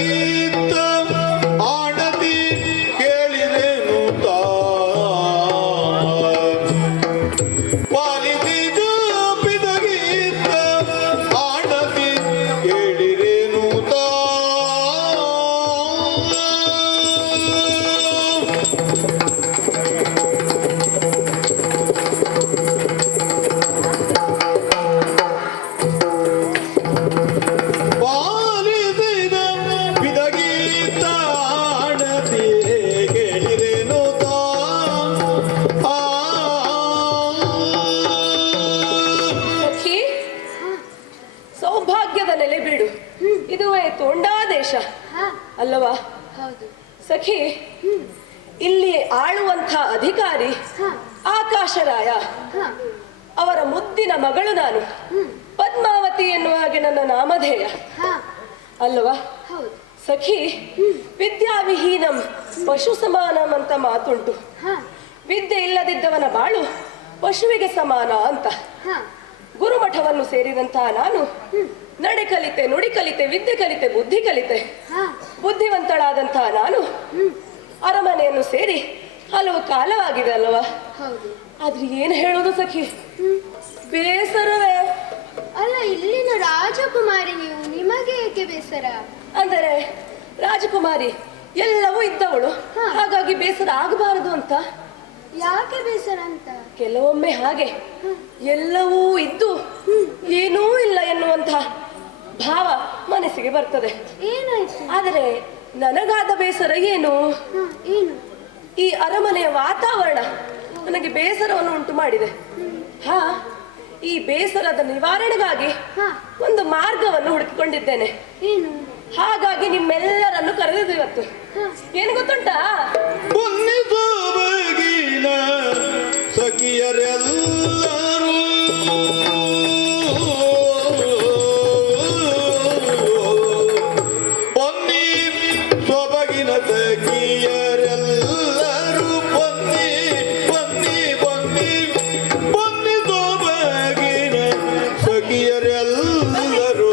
ಬಿದಗೀತ ಆಡದಿ ಕೇಳಿರೇನು ಪಾಲಿಸಿದ ಬಿದಗೀತ ಆಡದಿ ಕೇಳಿರೇನು ಸೌಭಾಗ್ಯದ ನೆಲೆಬೀಡು ಇದುವೇ ತೋಂಡಾದೇಶ ಅಲ್ಲವಾ? ಸಖಿ, ಇಲ್ಲಿ ಆಳುವಂಥ ಅಧಿಕಾರಿ ಆಕಾಶರಾಯ. ಅವರ ಮುದ್ದಿನ ಮಗಳು ನಾನು. ಪದ್ಮಾವತಿ ಎನ್ನುವ ಹಾಗೆ ನನ್ನ ನಾಮಧೇಯ ಅಲ್ಲವಾ? ಸಖಿ, ವಿದ್ಯಾವಿಹೀನಂ ಪಶು ಸಮಾನಂ ಅಂತ ಮಾತುಂಟು. ವಿದ್ಯೆ ಇಲ್ಲದಿದ್ದವನ ಬಾಳು ಪಶುವಿಗೆ ಸಮಾನ ಅಂತ. ಗುರುಮಠವನ್ನು ಸೇರಿದಂತಹ ನಾನು ನಡೆ ಕಲಿತೆ, ನುಡಿ ಕಲಿತೆ, ವಿದ್ಯೆ ಕಲಿತೆ, ಬುದ್ಧಿ ಕಲಿತೆ. ಬುದ್ಧಿವಂತಳಾದಂತಹ ನಾನು ಅರಮನೆಯನ್ನು ಸೇರಿ ಹಲವು ಕಾಲವಾಗಿದೆ ಅಲ್ವಾ? ಆದ್ರೆ ಏನು ಹೇಳೋದು ಸಖಿ, ಬೇಸರವೇ. ಅಲ್ಲ, ಇಲ್ಲಿನ ರಾಜಕುಮಾರಿ ನೀವು, ನಿಮಗೆ ಏಕೆ ಬೇಸರ? ಅಂದರೆ ರಾಜಕುಮಾರಿ ಎಲ್ಲವೂ ಇದ್ದವಳು, ಹಾಗಾಗಿ ಬೇಸರ ಆಗಬಾರದು ಅಂತ. ಯಾಕೆ ಬೇಸರ ಅಂತ? ಕೆಲವೊಮ್ಮೆ ಹಾಗೆ ಎಲ್ಲವೂ ಇದ್ದು ಏನೂ ಇಲ್ಲ ಎನ್ನುವಂತಹ ಭಾವ ಮನಸ್ಸಿಗೆ ಬರ್ತದೆ. ಏನಾಯ್ತು? ಆದರೆ ನನಗಾದ ಬೇಸರ ಏನು? ಈ ಅರಮನೆಯ ವಾತಾವರಣ ನನಗೆ ಬೇಸರವನ್ನು ಉಂಟು ಮಾಡಿದೆ. ಈ ಬೇಸರದ ನಿವಾರಣೆಗಾಗಿ ಒಂದು ಮಾರ್ಗವನ್ನು ಹುಡುಕಿಕೊಂಡಿದ್ದೇನೆ. ಹಾಗಾಗಿ ನಿಮ್ಮೆಲ್ಲರನ್ನು ಕರೆದಿದ್ದು ಇವತ್ತು. ಏನು ಗೊತ್ತುಂಟಾ? ಸಖಿಯರೆಲ್ಲರೂ ಪೊನ್ನಿ ಸೊಬಗಿನ ಸಖಿಯರೆಲ್ಲರೂ ಪೊನ್ನಿ ಪೊನ್ನಿ ಪೊನ್ನಿ ಪೊನ್ನಿ ಸೊಬಗಿನ ಸಖಿಯರೆಲ್ಲರೂ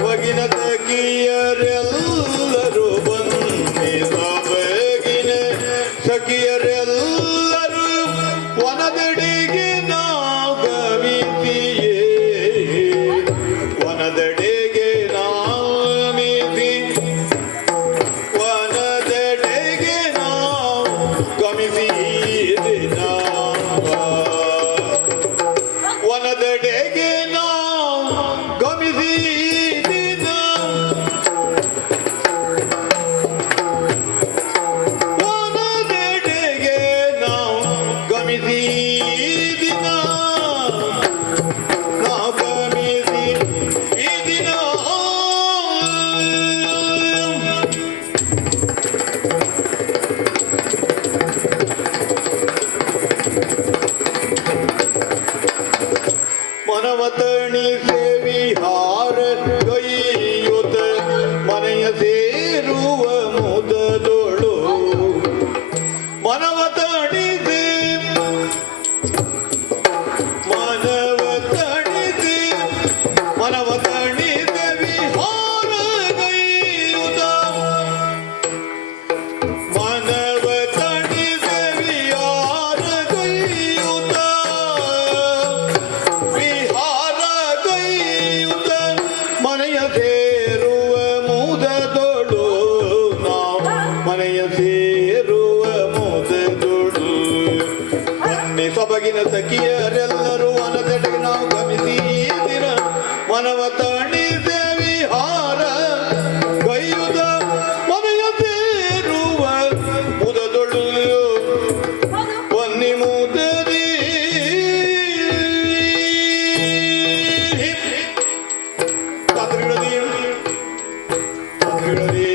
ಸೊಬಗಿನ ಸಖಿಯರೆಲ್ಲರೂ ಪೊನ್ನಿ ಸೊಬಗಿನ ಸಖಿಯರೆಲ್ಲರೂ ವನದೆಡೆಗೆ ನಾವು ಗಮಿಸಿಯೇ ವನದೆಡೆಗೆ ನಾಮಿಸಿ ವನದೆಡೆಗೆ ನಾವು ಗಮಿಸಿದ ವನದೆಡೆಗೆ ನಾವು ಗಮಿಸಿದ ವನದೆಡೆಗೆ ನಾವು ಗಮಿಸಿದ ನಾವು ಗಮಿಸಿ ಈ ದಿನ ಮನವತಣಿ ಸೇವಿ ಹಾರ ಗೈಯುತ ಮನೆಯ ಸೇರುವ ಮುದದೊಳು ಮನವತಣಿ ಮನವತಣಿ ದೇವಿ ಹಾರ ಗೈಯುತ ಮನವತಣಿ ದೇವಿ ಹಾರ ಗೈಯುತ ವಿಹಾರ ಗೈಯುತ ಮನೆಯ ಸೇರುವ ಮುದದೊಳು ನಾವು ಮನೆಯ ಸೇರುವ ಮುದದೊಳು ಬನ್ನಿ ಸೊಬಗಿನ ಸಖಿಯರೆಲ್ಲರೂ ವನದೆಡೆಗೆ ನಾವು ಗಮಿಸಿದಿರ ಮನವತಣಿ ದೇವಿ ಹಾರ ಗೈಯುತ ಮನೆಯ ಸೇರುವ ಮುದದೊಳು ಬನ್ನಿ ಮುದದಿ ತಾತರಿಡದಿ ತಾತರಿಡದಿ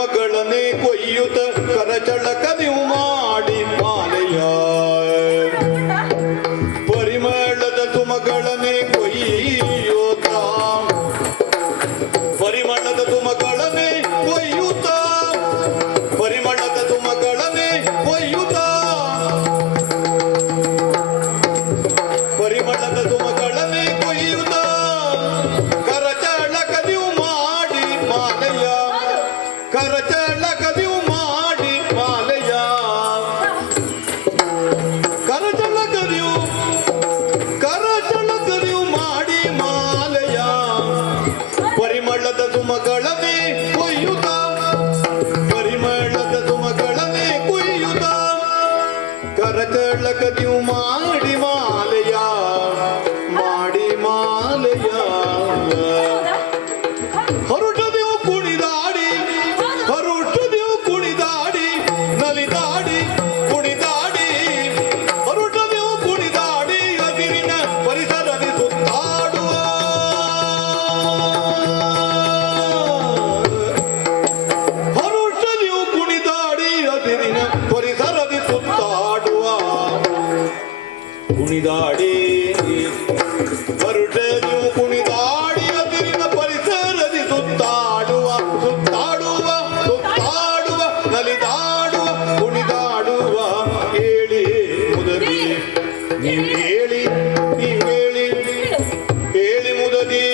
ಸುಮಗಳನೆ ಕೊಯ್ಯುತ್ತ ಕರಚಳಕ ನೀವು ಮಾಡಿ ಮಾಲೆಯ ಪರಿಮಳದ ಸುಮಗಳನೆ ಕೊಯ್ಯುತ್ತ ಪರಿಮಳದ ಸುಮಗಳನೆ ಕೊಯ್ಯುತ್ತ ಪರಿಮಳದ ಸುಮಗಳನೆ ಕೊಯ್ಯುತ್ತ ಪರಿಮಳದ ಸುಮಗಳನೆ ಕೊಯ್ಯುತ್ತ ಕರಚಳಕ ನೀವು ಮಾಡಿ ಮಾಲೆಯ ಕರಚಳಕ ನೀವು ಮಾಡಿ ಮಾಲೆಯ ಕರಚಳಕ ನೀವು ಮಾಡಿ ಮಾಲೆಯ ಪರಿಮಳದ ಸುಮಗಳನೆ ಕೊಯ್ಯುತ್ತ ಪರಿಮಳದ ಸುಮಗಳನೆ ಕೊಯ್ಯುತ್ತ ಕರಚಳಕ ನೀವು ಮಾಡಿ ಮಾಲೆಯ ಮಾಡಿ ಮಾಲೆಯ ಹರುಟದೆವು ಕುಣಿದಾಡಿ ಹರುಟದೆವು ಕುಣಿದಾಡಿ ನಲಿದಾಡಿ ಕುಣಿದಾಡಿ ಹರುಟದೆವು ಕುಣಿದಾಡಿ ಹಸಿರಿನ ಪರಿಸರದಿ ಸುತ್ತಾಡುವ ಹರುಟದೆವು ಕುಣಿದಾಡಿ ಹಸಿರಿನ ಪರಿಸರದಿ ಸುತ್ತಾಡುವ ಕುಣಿದಾಡಿ ಹೊರಟೆವು ಕುಣಿದಾಡಿ ಹಸಿರಿನ ಪರಿಸರದಿ ಸುತ್ತಾಡುವ ಸುತ್ತಾಡುವ ಸುತ್ತಾಡುವ ನಲಿದಾಡುವ ಕುಣಿದಾಡುವ ಹೇಳಿ ಮುದದಿ ನೀವು ಹೇಳಿ ನೀವು ಹೇಳಿ ಹೇಳಿ ಮುದದಿ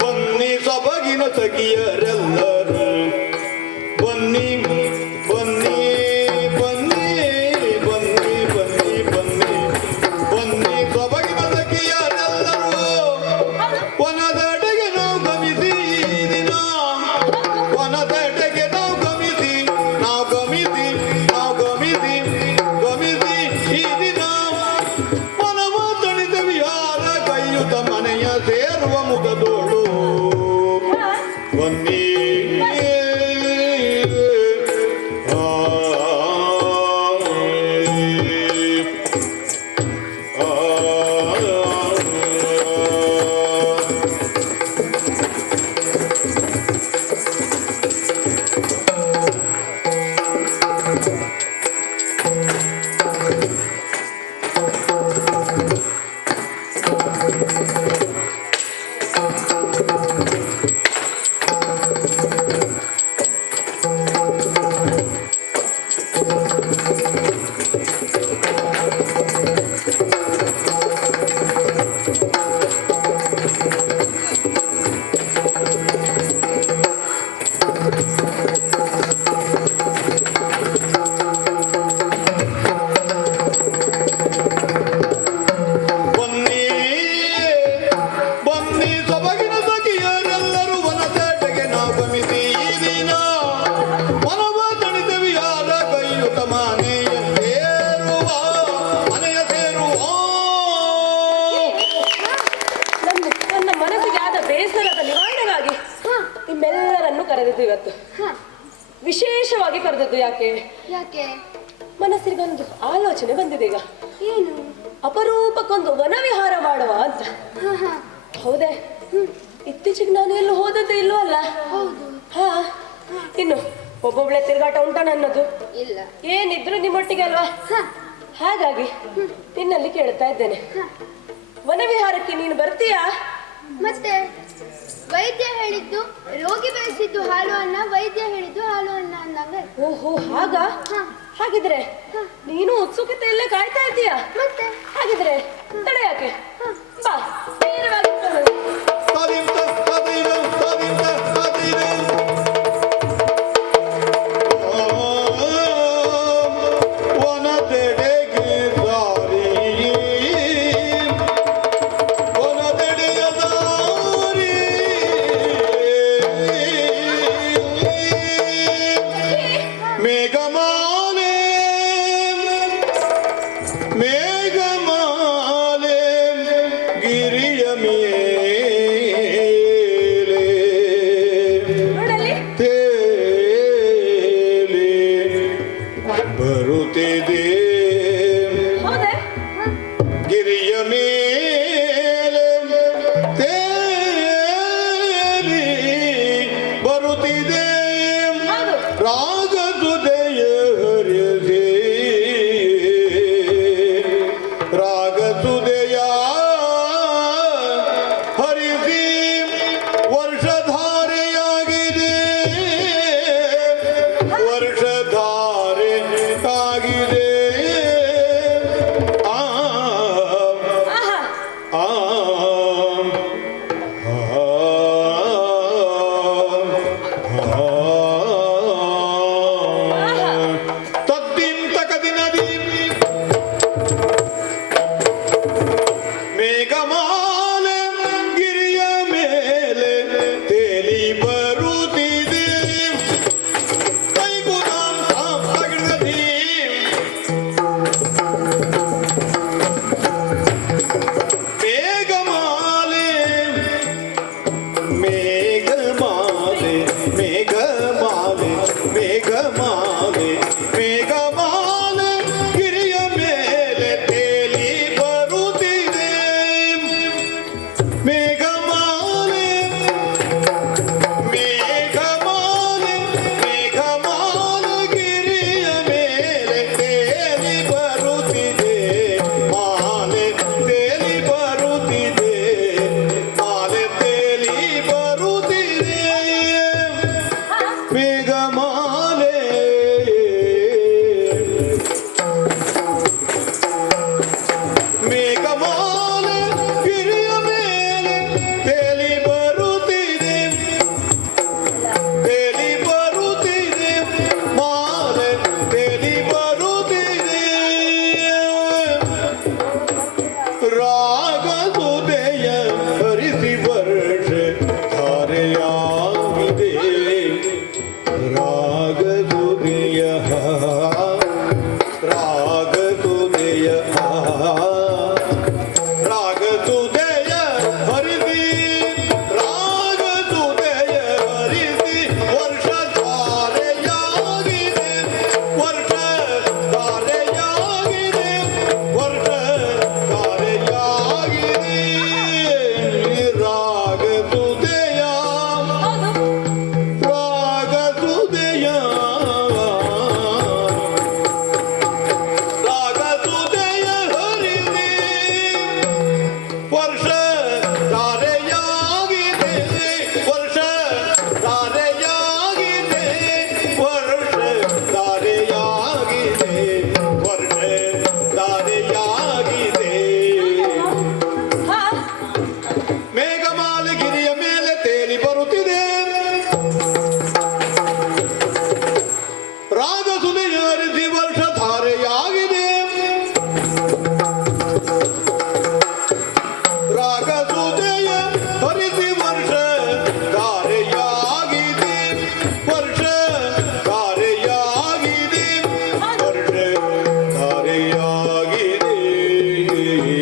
ಬನ್ನಿ ಸೊಬಗಿನ ಸಖಿಯರೆಲ್ಲರೂ ಬನ್ನಿ ಬನ್ನಿ ಬನ್ನಿ ಬನ್ನಿ ಬನ್ನಿ ಬನ್ನಿ ಬನ್ನಿ ಸೊಬಗಿನ ಸಖಿಯರೆಲ್ಲರೂ ವನದೆಡೆಗೆ ನಾವು ಗಮಿಸಿ ಈ ದಿನ ವನದೆಡೆಗೆ ನಾವು ಗಮಿಸಿ ನಾವು ಗಮಿಸಿ ನಾವು ಗಮಿಸಿ ಗಮಿಸಿ ಈ ದಿನ ವನವ ತಣಿದ ವಿಹಾರ ಕೈಯುತ ಮನೆಯ ಸೇರುವ ಮುಖದೋಳು ಬನ್ನಿ ಆ, ಆ, ಬನ್ನಿ ಬನ್ನಿ ಸೊಬಗಿನ ಸಖಿಯರೆಲ್ಲರೂ ವನದೆಡೆಗೆ ನಾವು ಗಮಿಸಿ ಈ ದಿನ ವನವ ತಣಿದ ವಿಹಾರ ಕೈಯುತ ಮನೆಯ ಸೇರುವ ಮನೆಯ ಸೇರುವ ನನ್ನ ಮನಸ್ಸಿಗೆ ಆದ ಬೇಸರದ ನಿವಾರಣೆಗಾಗಿ ನಿಮ್ಮೆಲ್ಲರನ್ನು ಕರೆದಿದ್ದು ಇವತ್ತು ವಿಶೇಷವಾಗಿ ಕರೆದದ್ದು ಯಾಕೆ ಯಾಕೆ ಮನಸ್ಸಿಗೊಂದು ಆಲೋಚನೆ ಬಂದಿದೆ ಈಗ ಏನು ಅಪರೂಪಕ್ಕೊಂದು ವನವಿಹಾರ ಮಾಡುವ ಅಂತ ಹಾ ಹಾ ಹೌದೇ ಇತ್ತೀಚೆಗೆ ನಾನು ಎಲ್ಲೂ ಹೋದದ್ದು ಇಲ್ವೋ ಅಲ್ಲ ಹೌದು ಹಾ ಇನ್ನು ಒಬ್ಬೊಬ್ಳೆ ತಿರುಗಾಟ ಉಂಟ ನನ್ನದು ಇಲ್ಲ ಏನಿದ್ರು ನಿಮ್ಮೊಟ್ಟಿಗೆ ಅಲ್ವಾ ಹಾ ಹಾಗಾಗಿ ನಿನ್ನಲ್ಲಿ ಕೇಳ್ತಾ ಇದ್ದೇನೆ ಹಾ ವನವಿಹಾರಕ್ಕೆ ನೀನು ಬರ್ತೀಯಾ ಮತ್ತೆ ವೈದ್ಯ ಹೇಳಿದ್ದು ರೋಗಿ ಬಯಸಿದ್ದು ಹಾಲು ಅನ್ನ ವೈದ್ಯ ಹೇಳಿದ್ದು ಹಾಲು ಅನ್ನ ಅಂದಂಗ ಓಹೋ ಹಾಗ ಹಾ. ಹಾಗಿದ್ರೆ ನೀನು ಉತ್ಸುಕತೆಯಲ್ಲೇ ಕಾಯ್ತಾ ಇದ್ದೀಯಾ ಮತ್ತೆ ಹಾಗಿದ್ರೆ ತಡ ಯಾಕೆ ಬಾ ನೇರವಾಗಿ ತದಿಂತ ತದಿನ ತದಿಂತ ತದಿನ ವನದೆಡೆಗೆ ದಾರಿ ವನದೆಡೆಯ ದಾರಿ ಮೇಘಮಾಲೆ ಮೇಘಮಾಲೆ ಮೇಘಮಾಲೆ ಮೇಘಮಾಲೆ ಗಿರಿಯ ಮೇಲೆ ತೇಲಿ ಬರುತ್ತಿದೆ ಮೇಘಮಾಲೆ ಮೇಘಮಾಲೆ ಮೇಘಮಾಲೆ ಗಿರಿಯ ಮೇಲೆ ತೇಲಿ ಬರುತ್ತಿದೆ ಮಾಲೆ ತೇಲಿ ಬರುತ್ತಿದೆ ಮಾಲೆ ತೇಲಿ ಬರುತ್ತಿದೆ ಮೇಘಮಾಲೆ ಮೇಘಮಾಲೆ ಗಿರಿಯ ಮೇಲೆ ತೇಲಿ ಬರುತ್ತಿದೆ ತೇಲಿ ಬರುತ್ತಿದೆ ಮಾಲೆ ತೇಲಿ ಬರುತ್ತಿದೆ ರಾಗದುದಯ ಹರಿಸಿ ವರ್ಷ ಧಾರೆಯಾಗಿದೆ ರಾಗದುದಯ ರಾಗದುದಯ ರಾಗದುದಯ ಹರಿಸಿ ರಾಗದುದಯ ಹರಿಸಿ ವರ್ಷ ಧಾರೆಯಾಗಿದೆ ವರ್ಷ ಧಾರೆಯಾಗಿದೆ ವರ್ಷ ಧಾರೆಯಾಗಿದೆ ರಾಗದುದಯ ರಾಗದುದಯ ರಾಗದುದಯ ಹರಿಸಿ ವರ್ಷ ಧಾರೆಯಾಗಿದೆ ವರ್ಷ ಧಾರೆಯಾಗಿದೆ ವರ್ಷ ಧಾರೆಯಾಗಿದೆ ವರ್ಷ ಧಾರೆಯಾಗಿದೆ ಹಾ ಮೇಘಮಾಲೆ ಗಿರಿಯ ಮೇಲೆ ತೇಲಿ ಬರುತ್ತಿದೆ ರಾಗಸುದೆಯ ಹರಿಸಿ ವರ್ಷ ಧಾರೆಯಾಗಿದೆ ರಾಗಸುದೆಯ ಹರಿಸಿ ವರ್ಷ ಧಾರೆಯಾಗಿದೆ ವರ್ಷ ಧಾರೆಯಾಗಿದೆ ವರ್ಷ ಧಾರೆಯಾಗಿದೆ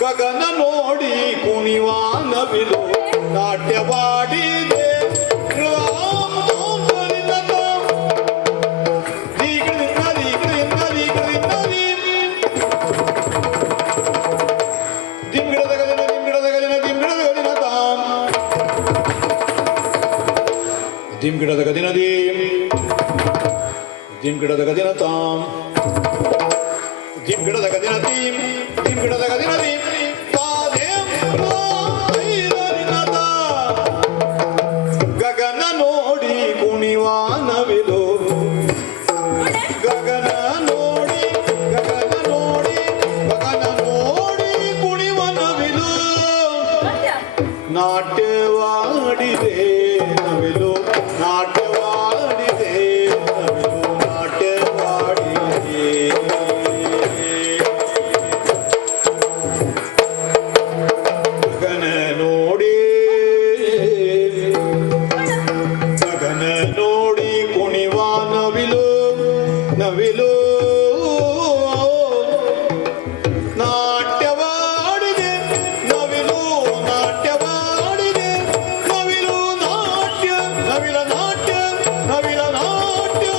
ಗಗನ ನೋಡಿ ಕುಣಿವಾನವಿದು ನಾಟ್ಯವಾಡಿದೆ ಗಿಡದ ಗದಿನ ದಿಂ ಗಿಡದ ಗದಿನ ತಾಂ ಜಿಮ್ ಗಿಡದ ಗದಿನ ಜಿಮ್ ಗಿಡದ ಗದಿನ ಗಗನ ನೋಡಿ ಕುಣಿವಾನವಿದು ಗಗನ ನೋಡಿ ಗಗನ ನೋಡಿ ಗಗನ ನೋಡಿ ಕುಣಿವನವಿದು ನಾಟ್ಯವಾಡಿದೆ ನವಿಲು ನಾಟ್ಯವಾಡಿದೆ ನವಿಲು ನಾಟ್ಯವಾಡಿದೆ ಗಗನ ನೋಡಿ ಗಗನ ನೋಡಿ ಕುಣಿವ ನವಿಲು ನವಿಲು ನಾಟ್ಯವಾಡಿದೆ ನವಿಲು ನಾಟ್ಯವಾಡಿದೆ ನವಿಲು ನಾಟ್ಯ ನವಿಲ ನಾಟ್ಯ ನವಿಲ ನಾಟ್ಯ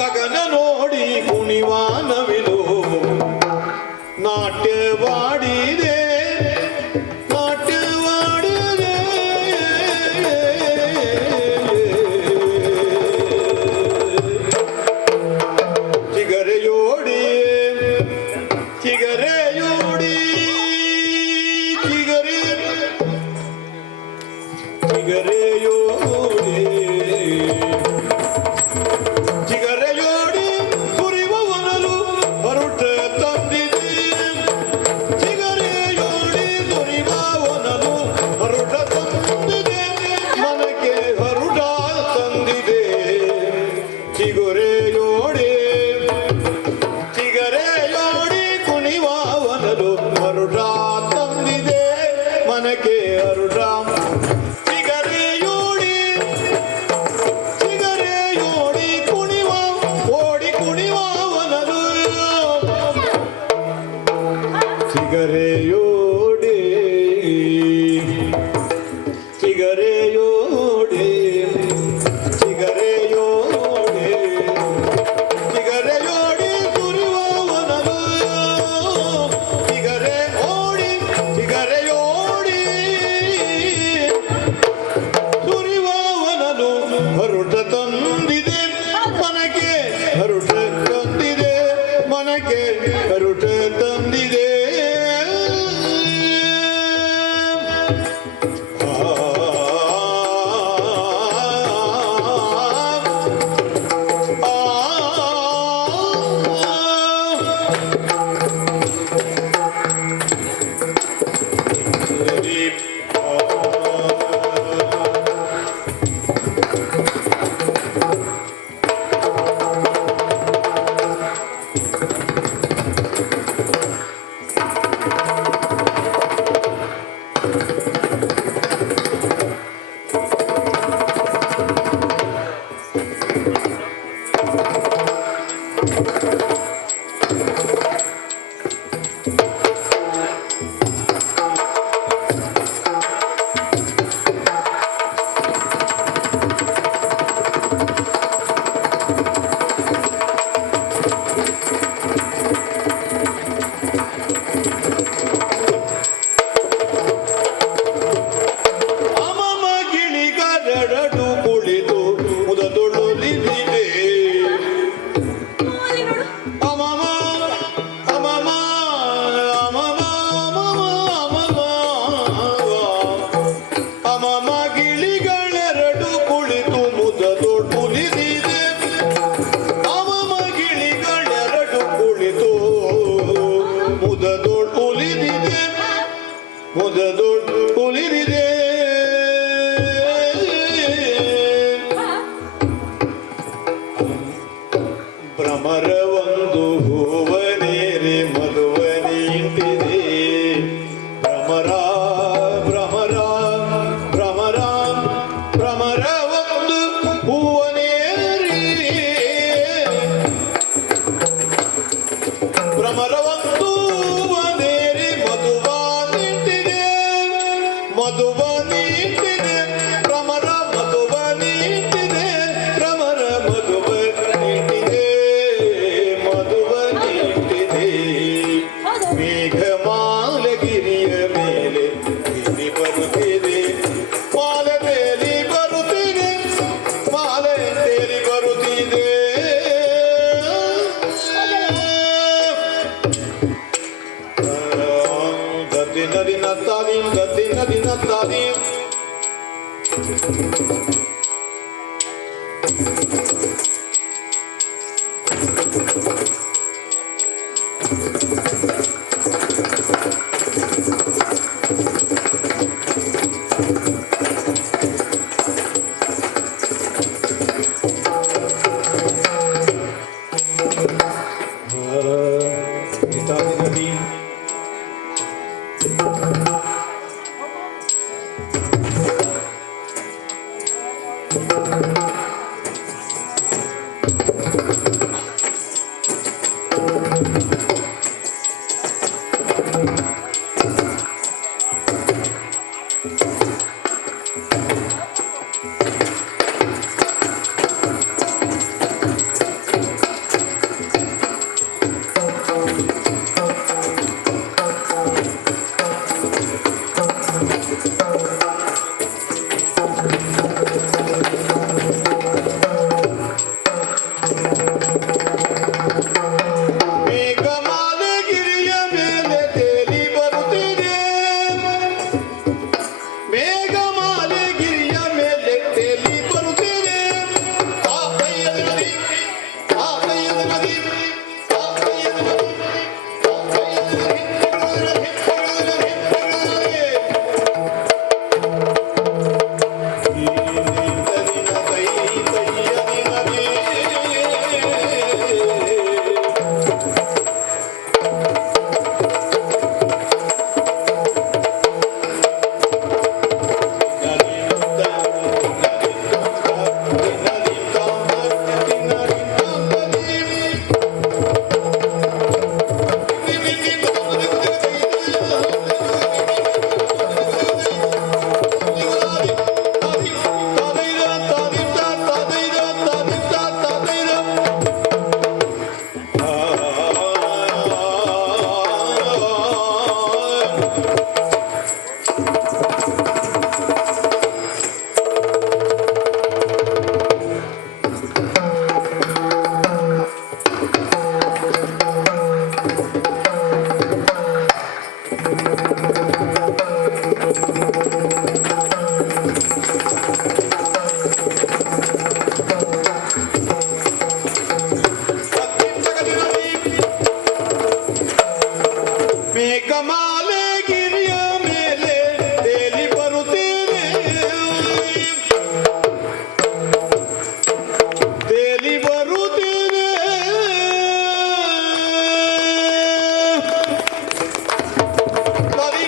ಗಗನ ನೋಡಿ ಕುಣಿವ ನವಿಲು ನಾಟ್ಯವಾಡಿದೆ ನಾಟ್ಯವಾಡಿದೆ ಚಿಗರೆಯೋಡಿ ಚಿಗರೆಯೋಡಿ ಚಿಗರೆ ಚಿಗರೆಯೋಡಿ ಚಿಗರೆಯೋಡಿ ಸುರಿವವನಲು ಹೊರಟ ತಂದಿದೆ ಚಿಗರೆಯೋಡಿ ಸುರಿವವನಲು ಹೊರಟ ತಂದಿದೆ ಮನಕ್ಕೆ ಹೊರಟ ತಂದಿದೆ ಚಿಗುರೆಯೋಡಿ ಚಿಗರೆಯೋಡಿ ಕುಣಿವವನಲು ಹೊರಟ ತಂದಿದೆ ಮನಕ್ಕೆ ಹೊರಟ ಚಿಗರೆಯೋಡಿ ಚಿಗರೆಯೋಡಿ ಕುಣಿವ ಓಡಿ ಕುಣಿವವನಲು ಚಿಗರೆಯೋಡಿ ಚಿಗರೆಯೋಡಿ ಚಿಗರೆಯೋಡಿ ಚಿಗರೆಯೋಡಿ ಸುರಿವವನಲು ಚಿಗರೆ ಓಡಿ ಚಿಗರೆಯೋಡಿ ಸುರಿವವನಲು ಹೊರಟ ತಂದಿದೆ ಮನಕ್ಕೆ ಹೊರಟ ತಂದಿದೆ ಮನಕ್ಕೆ ಹೊರಟ ತಂದಿದೆ ಅಮಮ ಗಿಳಿಗರಡು ಕುಳಿತು ಮುದದೊಳುಲಿದೆ ಅಮಮ ಅಮಮ ಅಮಮ ಅಮಮ ಅಮಮ ಗಿಳಿಗಳೆರಡು ಕುಳಿತು ಮುದದೊಳುಲಿದೆ ಅಮಮ ಗಿಳಿಗಳೆರಡು ಕುಳಿತು ಮುದದೊಳುಲಿದೆ ಮುದದೊಳುಲಿದೆ ಭ್ರಮರವೊಂದು ಹೂವನೇರಿ ಮಧುವನಿಂಟಿದೆ ಭ್ರಮರ ಭ್ರಮರ ಭ್ರಮರ ಭ್ರಮರವೊಂದು ಹೂವನೇರಿ ಭ್ರಮರವೊಂದು ಹೂವನೇರಿ ಮಧುವನಿಂಟಿದೆ ಮಧುವನಿಂಟಿದೆ ಭ್ರಮರ ಮಧುವನಿಂಟಿದೆ ಭ್ರಮರ ಮಧುವನಿಂಟಿದೆ ಮೇಘಮಾಲೆ ಗಿರಿಯ ಮೇಲೆ ತೇಲಿ ಬರುತ್ತೇನೆ ತೇಲಿ ಬರುತ್ತೇನೆ ತರಿ